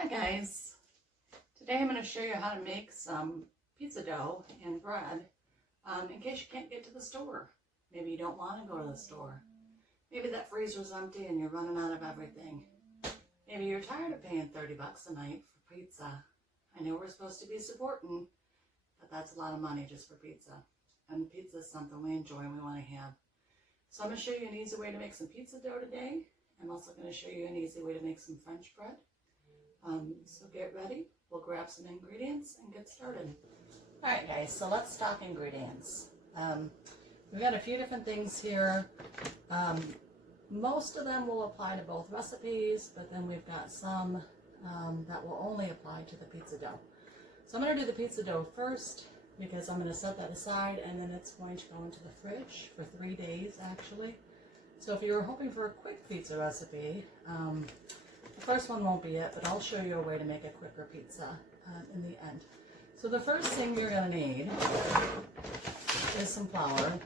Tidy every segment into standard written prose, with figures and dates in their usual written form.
Hi guys, today I'm going to show you how to make some pizza dough and bread in case you can't get to the store. Maybe you don't want to go to the store. Maybe that freezer's empty and you're running out of everything. Maybe you're tired of paying 30 bucks a night for pizza. I know we're supposed to be supporting, but that's a lot of money just for pizza. And pizza is something we enjoy and we want to have. So I'm going to show you an easy way to make some pizza dough today. I'm also going to show you an easy way to make some French bread. So get ready, we'll grab some ingredients and get started. Alright guys, so let's talk ingredients. We've got a few different things here. Most of them will apply to both recipes, but then we've got some that will only apply to the pizza dough. So I'm going to do the pizza dough first because I'm going to set that aside and then it's going to go into the fridge for 3 days actually. So if you're hoping for a quick pizza recipe, the first one won't be it, but I'll show you a way to make a quicker pizza in the end. So the first thing you're going to need is some flour.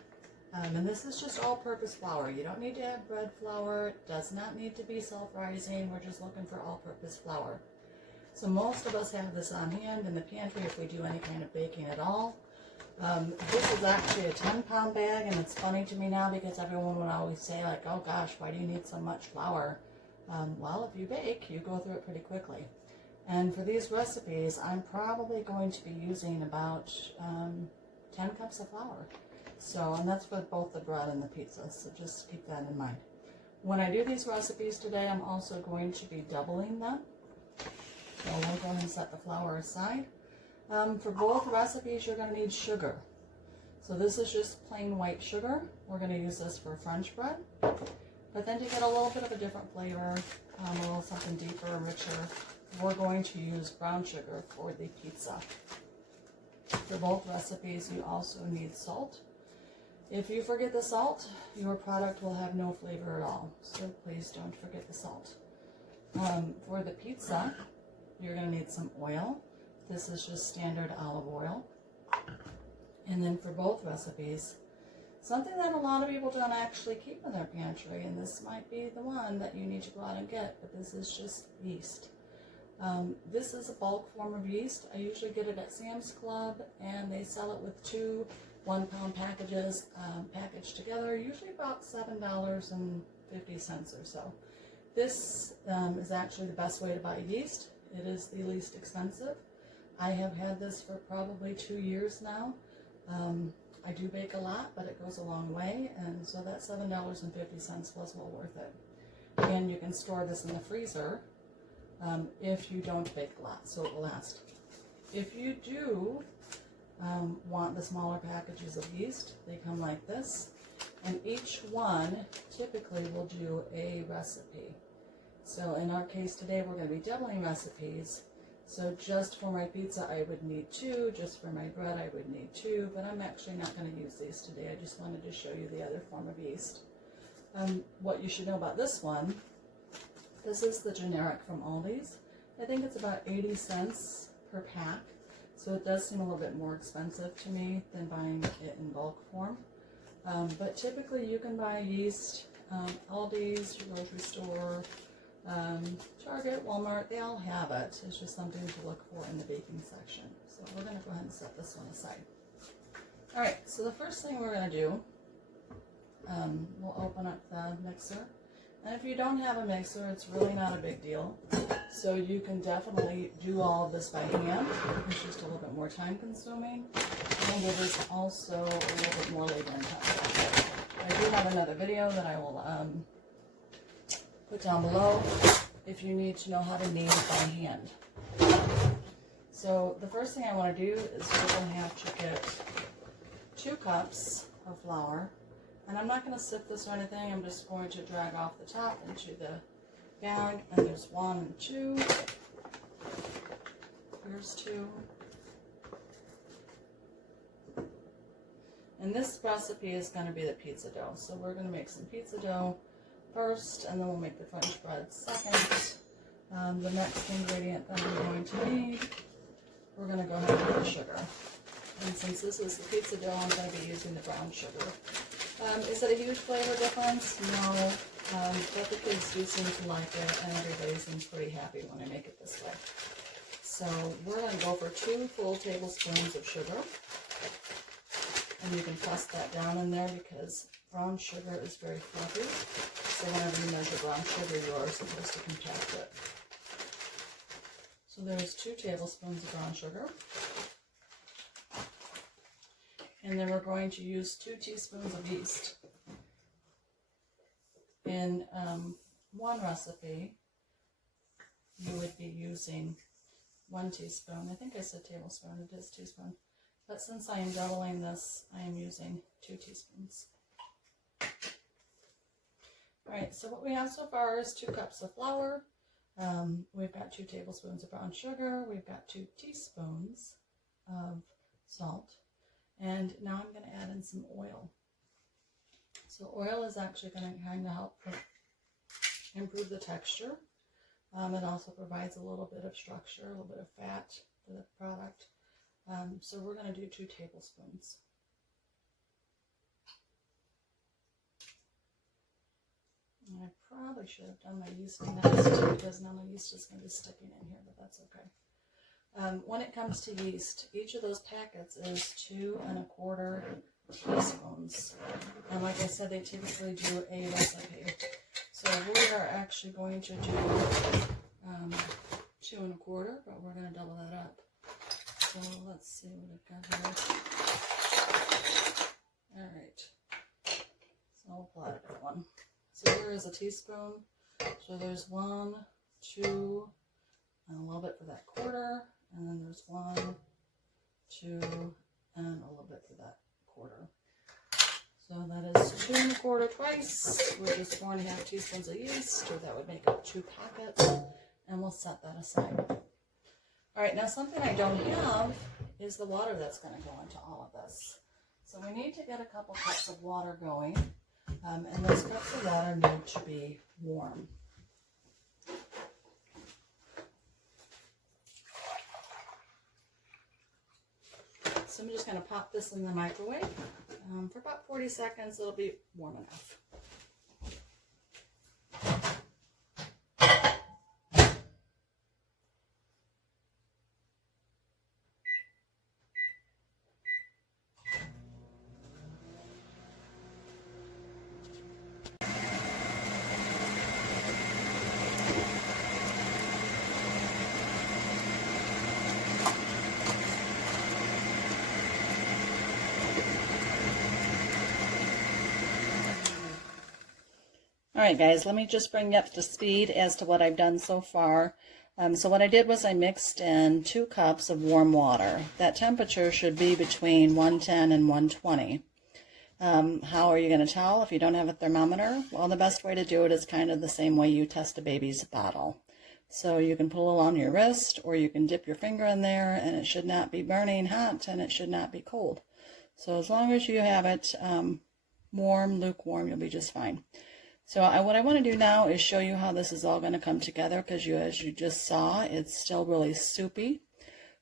And this is just all-purpose flour. You don't need to have bread flour. It does not need to be self-rising. We're just looking for all-purpose flour. So most of us have this on hand in the pantry if we do any kind of baking at all. This is actually a 10-pound bag, and it's funny to me now because everyone would always say, like, oh gosh, why do you need so much flour? Well, if you bake, you go through it pretty quickly. And for these recipes, I'm probably going to be using about 10 cups of flour. So, and that's for both the bread and the pizza, so just keep that in mind. When I do these recipes today, I'm also going to be doubling them. So we'll go ahead and set the flour aside. For both recipes, you're going to need sugar. So this is just plain white sugar. We're going to use this for French bread. But then to get a little bit of a different flavor, a little something deeper and richer, we're going to use brown sugar for the pizza. For both recipes, you also need salt. If you forget the salt, your product will have no flavor at all. So please don't forget the salt. For the pizza, you're going to need some oil. This is just standard olive oil. And then for both recipes, something that a lot of people don't actually keep in their pantry, and this might be the one that you need to go out and get, but this is just yeast. This is a bulk form of yeast. I usually get it at Sam's Club, and they sell it with 2 1-pound packages packaged together, usually about $7.50 or so. This is actually the best way to buy yeast. It is the least expensive. I have had this for probably 2 years now. I do bake a lot, but it goes a long way, and so that $7.50 was well worth it. And you can store this in the freezer if you don't bake a lot, so it will last. If you do want the smaller packages of yeast, they come like this, and each one typically will do a recipe. So in our case today, we're going to be doubling recipes. So just for my pizza, I would need 2. Just for my bread, I would need 2. But I'm actually not going to use these today. I just wanted to show you the other form of yeast. What you should know about this one, this is the generic from Aldi's. I think it's about 80 cents per pack. So it does seem a little bit more expensive to me than buying it in bulk form. But typically you can buy yeast, Aldi's, your grocery store, Target, Walmart, they all have it. It's just something to look for in the baking section. So we're going to go ahead and set this one aside. Alright, so the first thing we're going to do, we'll open up the mixer. And if you don't have a mixer, it's really not a big deal. So you can definitely do all of this by hand. It's just a little bit more time consuming. And it is also a little bit more labor intensive. I do have another video that I will put down below if you need to know how to knead by hand. So the first thing I want to do is we're going to have to get 2 cups of flour. And I'm not going to sift this or anything. I'm just going to drag off the top into the bag. And there's 1 and 2. Here's 2. And this recipe is going to be the pizza dough. So we're going to make some pizza dough first, and then we'll make the French bread second. The next ingredient that I'm going to need, we're going to go ahead and get the sugar. And since this is the pizza dough, I'm going to be using the brown sugar. Is it a huge flavor difference? No, but the kids do seem to like it, and everybody seems pretty happy when I make it this way. So we're going to go for 2 full tablespoons of sugar. And you can press that down in there because brown sugar is very fluffy. So whenever you measure brown sugar, you are supposed to compact it. So there's 2 tablespoons of brown sugar. And then we're going to use 2 teaspoons of yeast. In one recipe, you would be using 1 teaspoon. I think I said tablespoon, it is teaspoon. But since I am doubling this, I am using 2 teaspoons. Alright, so what we have so far is 2 cups of flour. We've got 2 tablespoons of brown sugar. We've got 2 teaspoons of salt. And now I'm going to add in some oil. So oil is actually going to kind of help improve the texture. It also provides a little bit of structure, a little bit of fat to the product. So we're going to do 2 tablespoons. And I probably should have done my yeast next because now my yeast is going to be sticking in here, but that's okay. When it comes to yeast, each of those packets is 2 1/4 teaspoons. And like I said, they typically do a recipe. So we are actually going to do 2 1/4, but we're going to double that up. So let's see what I've got here. Alright. So I'll apply that one. So here is a teaspoon. So there's 1, 2, and a little bit for that 1/4. And then there's 1, 2, and a little bit for that 1/4. So that is 2 1/4 twice, which is 4 1/2 teaspoons of yeast, or that would make up 2 packets. And we'll set that aside. All right, now something I don't have is the water that's going to go into all of this. So we need to get a couple cups of water going, and those cups of water need to be warm. So I'm just going to pop this in the microwave. For about 40 seconds, it'll be warm enough. Alright guys, let me just bring you up to speed as to what I've done so far. So what I did was I mixed in 2 cups of warm water. That temperature should be between 110 and 120. How are you going to tell if you don't have a thermometer? Well, the best way to do it is kind of the same way you test a baby's bottle. So you can put a little on your wrist, or you can dip your finger in there, and it should not be burning hot and it should not be cold. So as long as you have it warm, lukewarm, you'll be just fine. So what I want to do now is show you how this is all going to come together, because as you just saw, it's still really soupy.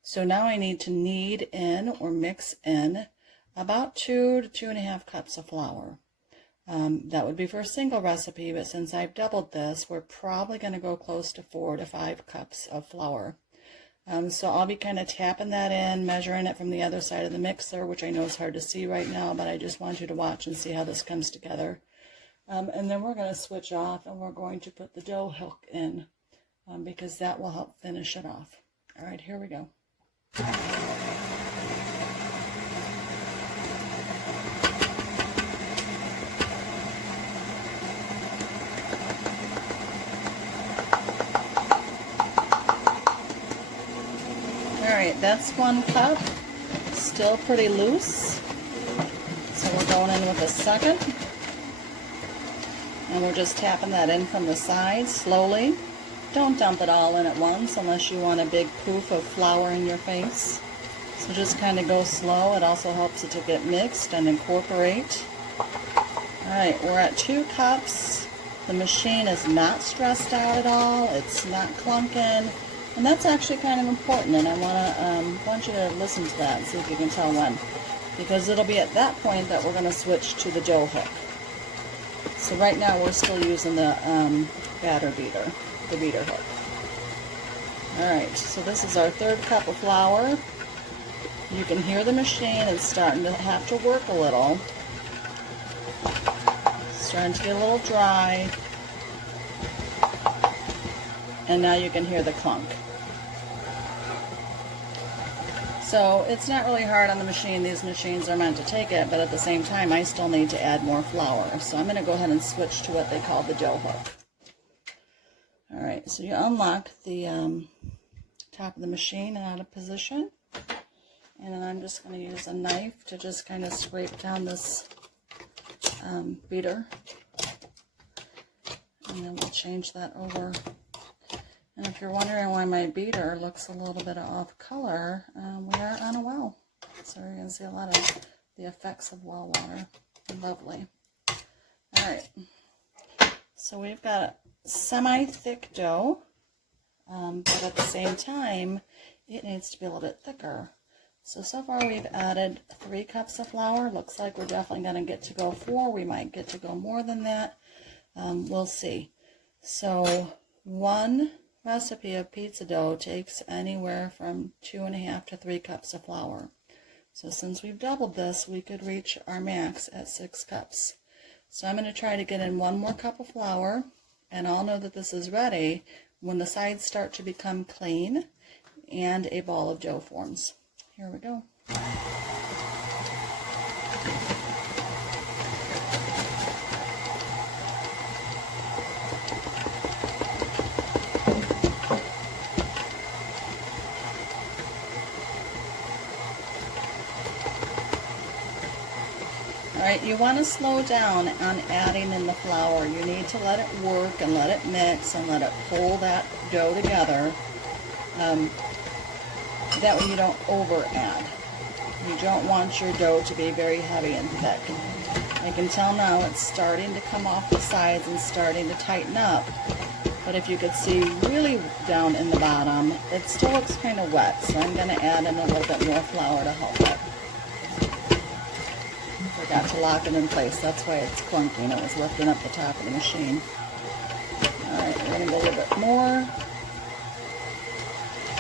So now I need to knead in or mix in about 2 to 2.5 cups of flour. That would be for a single recipe, but since I've doubled this, we're probably going to go close to 4 to 5 cups of flour. So I'll be kind of tapping that in, measuring it from the other side of the mixer, which I know is hard to see right now, but I just want you to watch and see how this comes together. And then we're going to switch off, and we're going to put the dough hook in, because that will help finish it off. All right, here we go. All right, that's 1 cup, still pretty loose. So we're going in with a second. And we're just tapping that in from the side slowly. Don't dump it all in at once unless you want a big poof of flour in your face. So just kind of go slow. It also helps it to get mixed and incorporate. Alright, we're at 2 cups. The machine is not stressed out at all. It's not clunking. And that's actually kind of important, and I want you to listen to that and see if you can tell when. Because it'll be at that point that we're going to switch to the dough hook. So right now we're still using the batter beater, the beater hook. Alright, so this is our third cup of flour. You can hear the machine, it's starting to have to work a little. It's starting to get a little dry. And now you can hear the clunk. So it's not really hard on the machine. These machines are meant to take it, but at the same time I still need to add more flour. So I'm going to go ahead and switch to what they call the dough hook. Alright, so you unlock the top of the machine and out of position. And then I'm just going to use a knife to just kind of scrape down this beater. And then we'll change that over. And if you're wondering why my beater looks a little bit off color, we are on a well. So you're going to see a lot of the effects of well water. Lovely. Alright. So we've got a semi-thick dough, but at the same time, it needs to be a little bit thicker. So far we've added 3 cups of flour. Looks like we're definitely going to get to go 4. We might get to go more than that. We'll see. So 1 recipe of pizza dough takes anywhere from 2.5 to 3 cups of flour. So since we've doubled this, we could reach our max at 6 cups. So I'm going to try to get in 1 more cup of flour, and I'll know that this is ready when the sides start to become clean and a ball of dough forms. Here we go. Alright, you want to slow down on adding in the flour. You need to let it work and let it mix and let it pull that dough together. That way you don't over add. You don't want your dough to be very heavy and thick. I can tell now it's starting to come off the sides and starting to tighten up. But if you could see really down in the bottom, it still looks kind of wet. So I'm going to add in a little bit more flour to help it. Forgot to lock it in place. That's why it's clunking. It was lifting up the top of the machine. Alright, we're going to go a little bit more.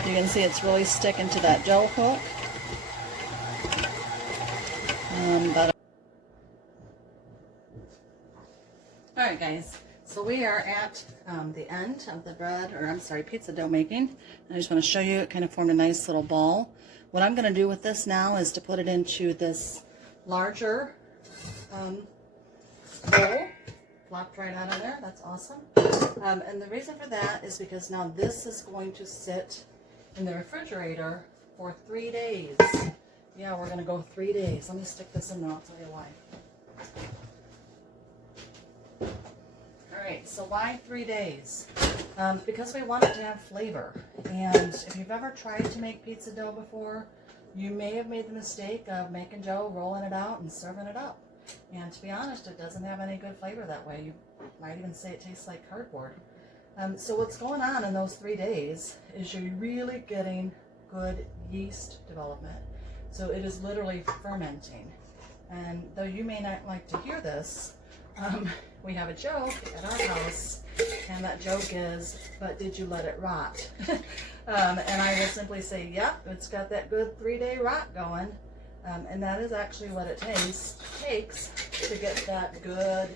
You can see it's really sticking to that dough hook. Alright guys, so we are at the end of the bread, or I'm sorry, pizza dough making. I just want to show you, it kind of formed a nice little ball. What I'm going to do with this now is to put it into this larger bowl. Flopped right out of there. That's awesome. And the reason for that is because now this is going to sit in the refrigerator for 3 days. Yeah, we're going to go 3 days. Let me stick this in there. I'll tell you why. Alright, so why 3 days? Because we want it to have flavor. And if you've ever tried to make pizza dough before, you may have made the mistake of making dough, rolling it out, and serving it up. And to be honest, it doesn't have any good flavor that way. You might even say it tastes like cardboard. So what's going on in those 3 days is you're really getting good yeast development. So it is literally fermenting. And though you may not like to hear this, we have a joke at our house, and that joke is, but did you let it rot? And I will simply say, yep, it's got that good 3-day rot going. And that is actually what it takes to get that good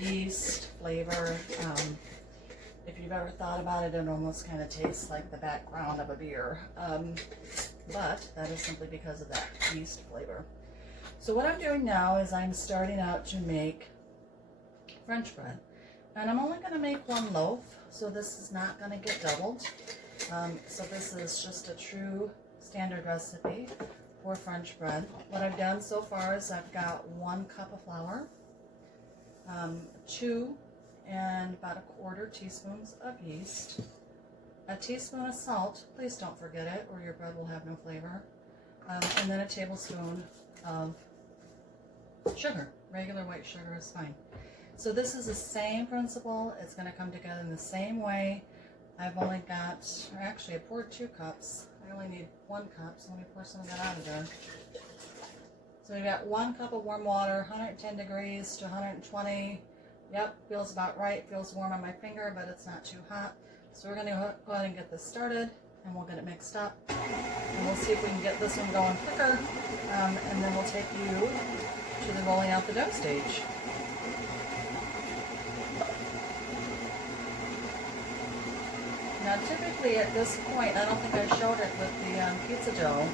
yeast flavor. If you've ever thought about it, it almost kind of tastes like the background of a beer. But that is simply because of that yeast flavor. So what I'm doing now is I'm starting out to make French bread. And I'm only going to make 1 loaf, so this is not going to get doubled. So this is just a true standard recipe for French bread. What I've done so far is I've got 1 cup of flour, 2 and about 1/4 teaspoons of yeast, a teaspoon of salt, please don't forget it or your bread will have no flavor, and then a tablespoon of sugar. Regular white sugar is fine. So this is the same principle. It's going to come together in the same way. I've only got, or actually I poured 2 cups. I only need 1 cup, so let me pour some of that out of there. So we've got 1 cup of warm water, 110 degrees to 120. Yep, feels about right. Feels warm on my finger, but it's not too hot. So we're going to go ahead and get this started. and we'll get it mixed up. And we'll see if we can get this one going quicker, and then we'll take you to the rolling out the dough stage. Now typically at this point, I don't think I showed it with the pizza dough,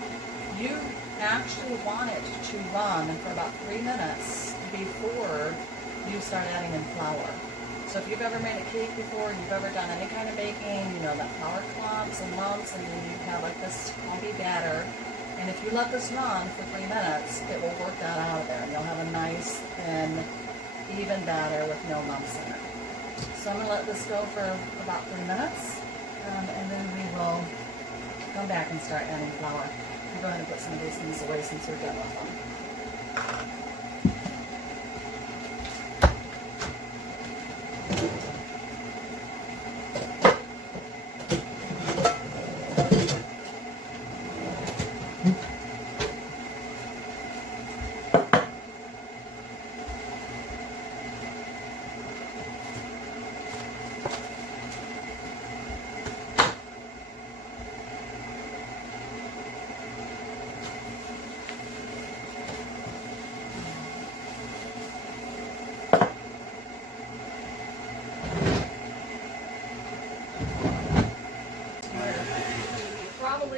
you actually want it to run for about 3 minutes before you start adding in flour. So if you've ever made a cake before, you've ever done any kind of baking, you know that flour clumps and lumps, and then you have like this clumpy batter. And if you let this run for 3 minutes, it will work that out of there, and you'll have a nice, thin, even batter with no lumps in it. So I'm going to let this go for about 3 minutes, and then we will come back and start adding flour. I'll go ahead and put some of these things away since we're done with them.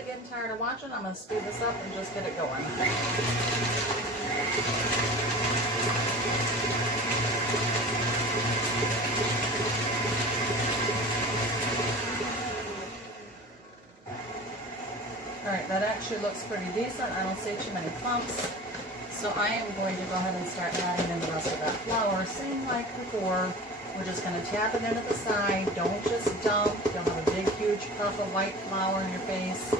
Getting tired of watching, I'm going to speed this up and just get it going. Alright, that actually looks pretty decent. I don't see too many clumps. So I am going to go ahead and start adding in the rest of that flour. Same like before. We're just going to tap it into the side. Don't just dump. You'll have a big, huge puff of white flour in your face.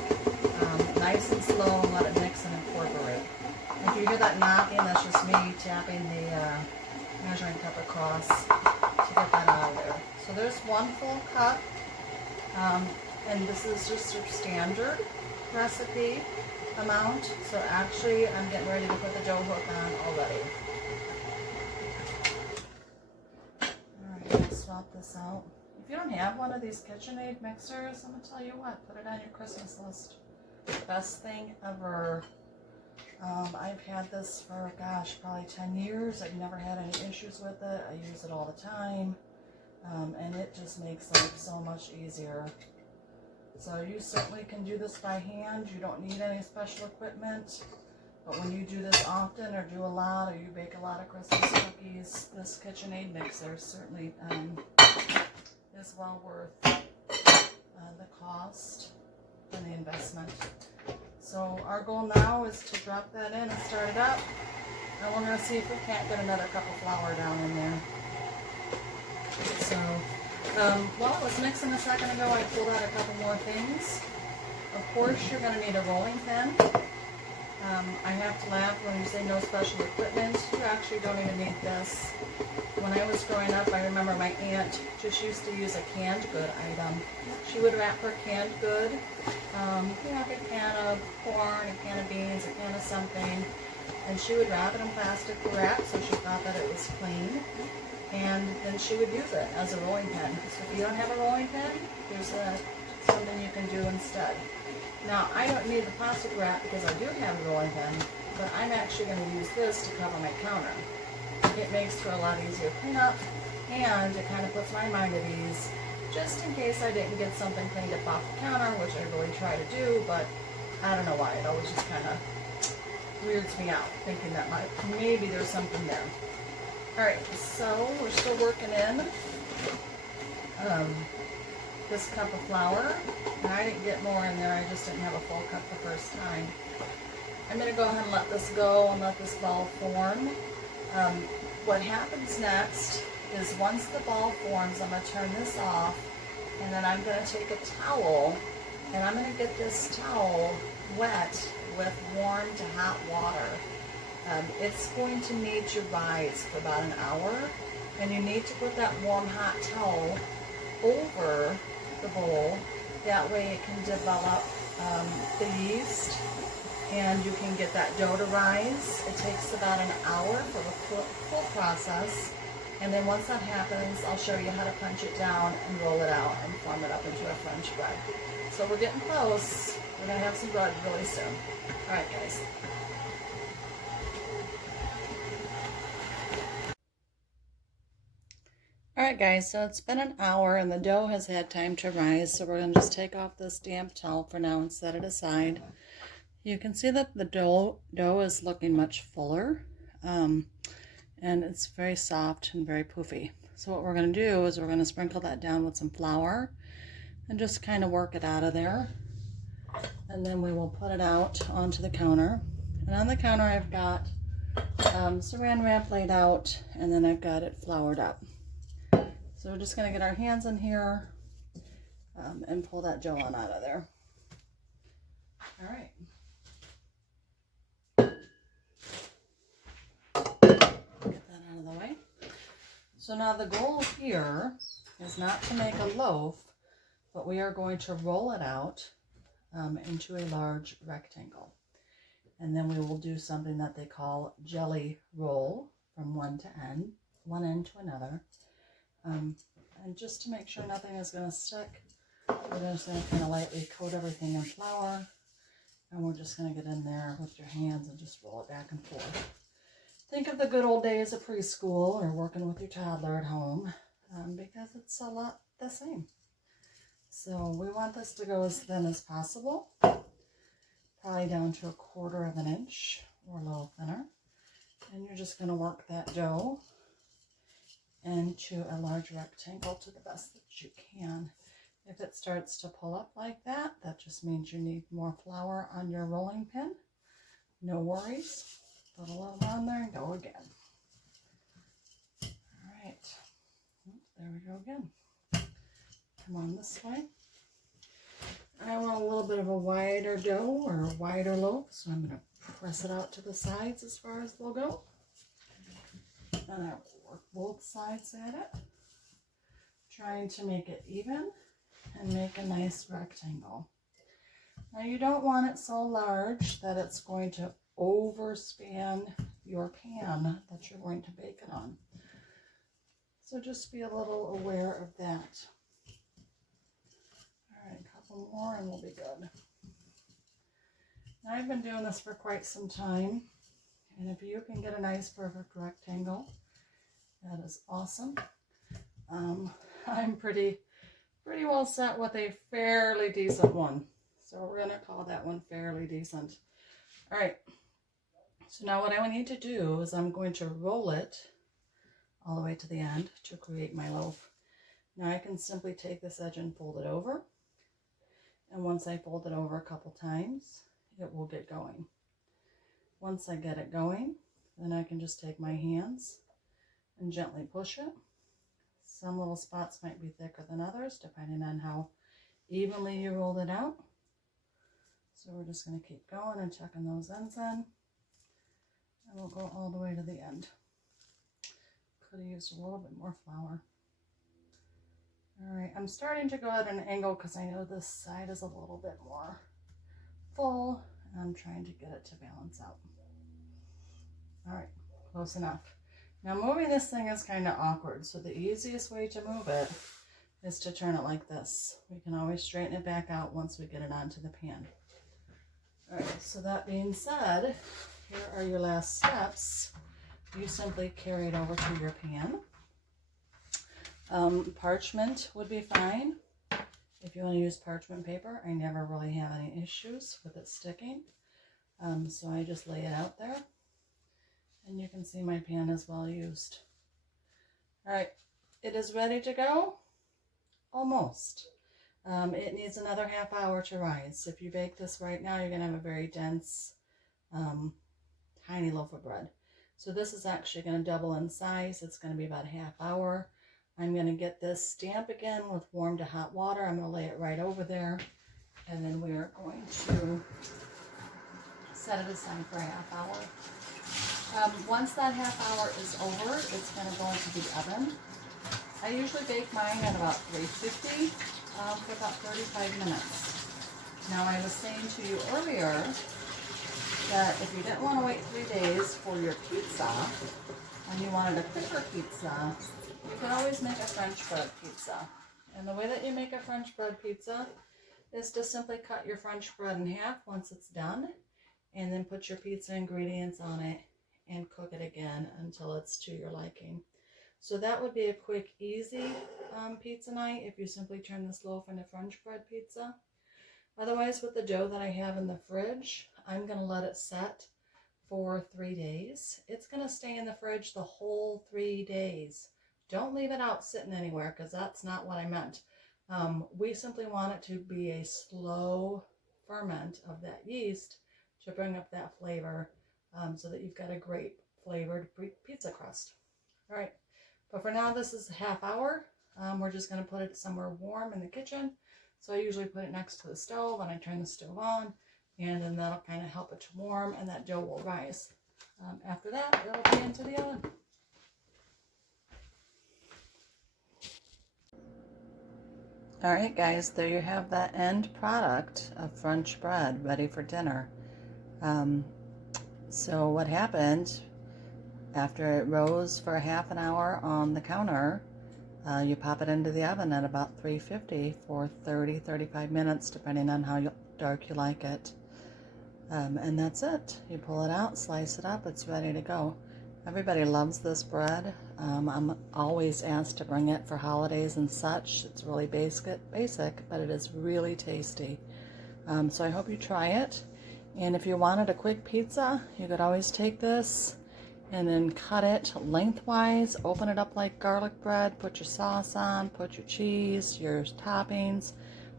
Nice and slow, and let it mix and incorporate. If you hear that knocking, that's just me tapping the measuring cup across to get that out of there. So there's 1 full cup, and this is just your standard recipe amount. So actually, I'm getting ready to put the dough hook on already. Swap this out. If you don't have one of these KitchenAid mixers, I'm going to tell you what, put it on your Christmas list. Best thing ever. I've had this for, gosh, probably 10 years. I've never had any issues with it. I use it all the time. And it just makes life so much easier. So you certainly can do this by hand. You don't need any special equipment. But when you do this often or do a lot or you bake a lot of Christmas cookies, this KitchenAid mixer certainly is well worth the cost and the investment. So our goal now is to drop that in and start it up. And we're going to see if we can't get another cup of flour down in there. So while it was mixing a second ago, I pulled out a couple more things. Of course, you're going to need a rolling pin. I have to laugh when you say no special equipment. You actually don't even need this. When I was growing up, I remember my aunt just used to use a canned good item. She would wrap her canned good, like a can of corn, a can of beans, a can of something, and she would wrap it in plastic wrap so she thought that it was clean, and then she would use it as a rolling pin. So if you don't have a rolling pin, there's something you can do instead. Now, I don't need the plastic wrap because I do have a rolling pin, but I'm actually going to use this to cover my counter. It makes for a lot easier cleanup, and it kind of puts my mind at ease, just in case I didn't get something cleaned up off the counter, which I really try to do, but I don't know why. It always just kind of weirds me out, thinking that maybe there's something there. Alright, so we're still working in this cup of flour, and I didn't get more in there, I just didn't have a full cup the first time. I'm going to go ahead and let this go and let this ball form. What happens next is once the ball forms, I'm going to turn this off, and then I'm going to take a towel, and I'm going to get this towel wet with warm to hot water. It's going to need to rise for about an hour, and you need to put that warm hot towel over the bowl. That way it can develop the yeast, and you can get that dough to rise. It takes about an hour for the full process, and then once that happens, I'll show you how to punch it down and roll it out and form it up into a French bread. So we're getting close. We're going to have some bread really soon. All right, guys. All right, guys, so it's been an hour and the dough has had time to rise. So we're going to just take off this damp towel for now and set it aside. You can see that the dough is looking much fuller, and it's very soft and very poofy. So what we're going to do is we're going to sprinkle that down with some flour and just kind of work it out of there. And then we will put it out onto the counter. And on the counter I've got saran wrap laid out, and then I've got it floured up. So we're just going to get our hands in here and pull that dough on out of there. All right. Get that out of the way. So now the goal here is not to make a loaf, but we are going to roll it out into a large rectangle. And then we will do something that they call jelly roll from one end to another. And just to make sure nothing is going to stick, we're just going to kind of lightly coat everything in flour, and we're just going to get in there with your hands and just roll it back and forth. Think of the good old days of preschool or working with your toddler at home, because it's a lot the same. So we want this to go as thin as possible, probably down to 1/4 of an inch or a little thinner. And you're just going to work that dough into a large rectangle to the best that you can. If it starts to pull up like that, that just means you need more flour on your rolling pin. No worries. Put a little on there and go again. All right. There we go again. Come on this way. I want a little bit of a wider dough or a wider loaf, so I'm going to press it out to the sides as far as they'll go. And I will work both sides at it, trying to make it even and make a nice rectangle. Now you don't want it so large that it's going to overspan your pan that you're going to bake it on. So just be a little aware of that. All right, a couple more and we'll be good. Now I've been doing this for quite some time, and if you can get a nice perfect rectangle, that is awesome. I'm pretty well set with a fairly decent one. So we're going to call that one fairly decent. All right. So now what I need to do is I'm going to roll it all the way to the end to create my loaf. Now I can simply take this edge and fold it over. And once I fold it over a couple times, it will get going. Once I get it going, then I can just take my hands and gently push it. Some little spots might be thicker than others, depending on how evenly you rolled it out. So we're just going to keep going and checking those ends in. And we'll go all the way to the end. Could have used a little bit more flour. All right, I'm starting to go at an angle because I know this side is a little bit more full. And I'm trying to get it to balance out. All right, close enough. Now moving this thing is kind of awkward, so the easiest way to move it is to turn it like this. We can always straighten it back out once we get it onto the pan. All right, so that being said, here are your last steps. You simply carry it over to your pan. Parchment would be fine. If you want to use parchment paper, I never really have any issues with it sticking. So I just lay it out there. And you can see my pan is well used. All right, it is ready to go. Almost. It needs another half hour to rise. If you bake this right now, you're going to have a very dense, tiny loaf of bread. So this is actually going to double in size. It's going to be about a half hour. I'm going to get this stamp again with warm to hot water. I'm going to lay it right over there. And then we are going to set it aside for a half hour. Once that half hour is over, it's going to go into the oven. I usually bake mine at about 350 for about 35 minutes. Now I was saying to you earlier that if you didn't want to wait 3 days for your pizza and you wanted a quicker pizza, you can always make a French bread pizza. And the way that you make a French bread pizza is to simply cut your French bread in half once it's done, and then put your pizza ingredients on it and cook it again until it's to your liking. So that would be a quick, easy pizza night if you simply turn this loaf into French bread pizza. Otherwise, with the dough that I have in the fridge, I'm going to let it set for 3 days. It's going to stay in the fridge the whole 3 days. Don't leave it out sitting anywhere, because that's not what I meant. We simply want it to be a slow ferment of that yeast to bring up that flavor, so that you've got a great flavored pizza crust. All right, but for now, this is a half hour. We're just going to put it somewhere warm in the kitchen. So I usually put it next to the stove, and I turn the stove on, and then that'll kind of help it to warm, and that dough will rise. After that, it'll be into the oven. All right, guys, there you have that end product of French bread ready for dinner. So what happened after it rose for a half an hour on the counter, you pop it into the oven at about 350 for 30-35 minutes, depending on how dark you like it. And that's it. You pull it out, slice it up, it's ready to go. Everybody loves this bread. I'm always asked to bring it for holidays and such. It's really basic, but it is really tasty. So I hope you try it. And if you wanted a quick pizza, you could always take this and then cut it lengthwise, open it up like garlic bread, put your sauce on, put your cheese, your toppings,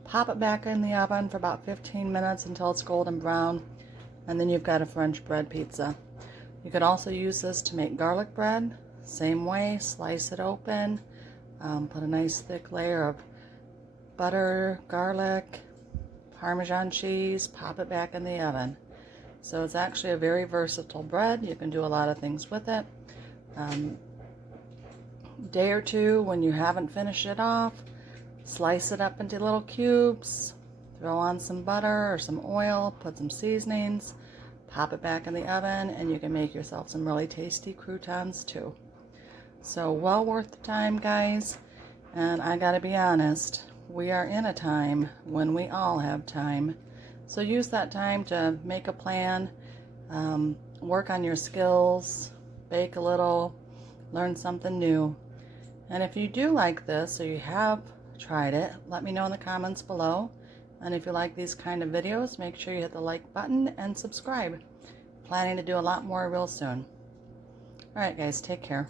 pop it back in the oven for about 15 minutes until it's golden brown, and then you've got a French bread pizza. You could also use this to make garlic bread. Same way, slice it open, put a nice thick layer of butter, garlic, Parmesan cheese, pop it back in the oven. So it's actually a very versatile bread. You can do a lot of things with it. Day or two, when you haven't finished it off, slice it up into little cubes, throw on some butter or some oil, put some seasonings, pop it back in the oven, and you can make yourself some really tasty croutons too. So well worth the time, guys. And I gotta be honest, we are in a time when we all have time. So use that time to make a plan, work on your skills, bake a little, learn something new. And if you do like this, or you have tried it, let me know in the comments below. And if you like these kind of videos, make sure you hit the like button and subscribe. Planning to do a lot more real soon. Alright guys, take care.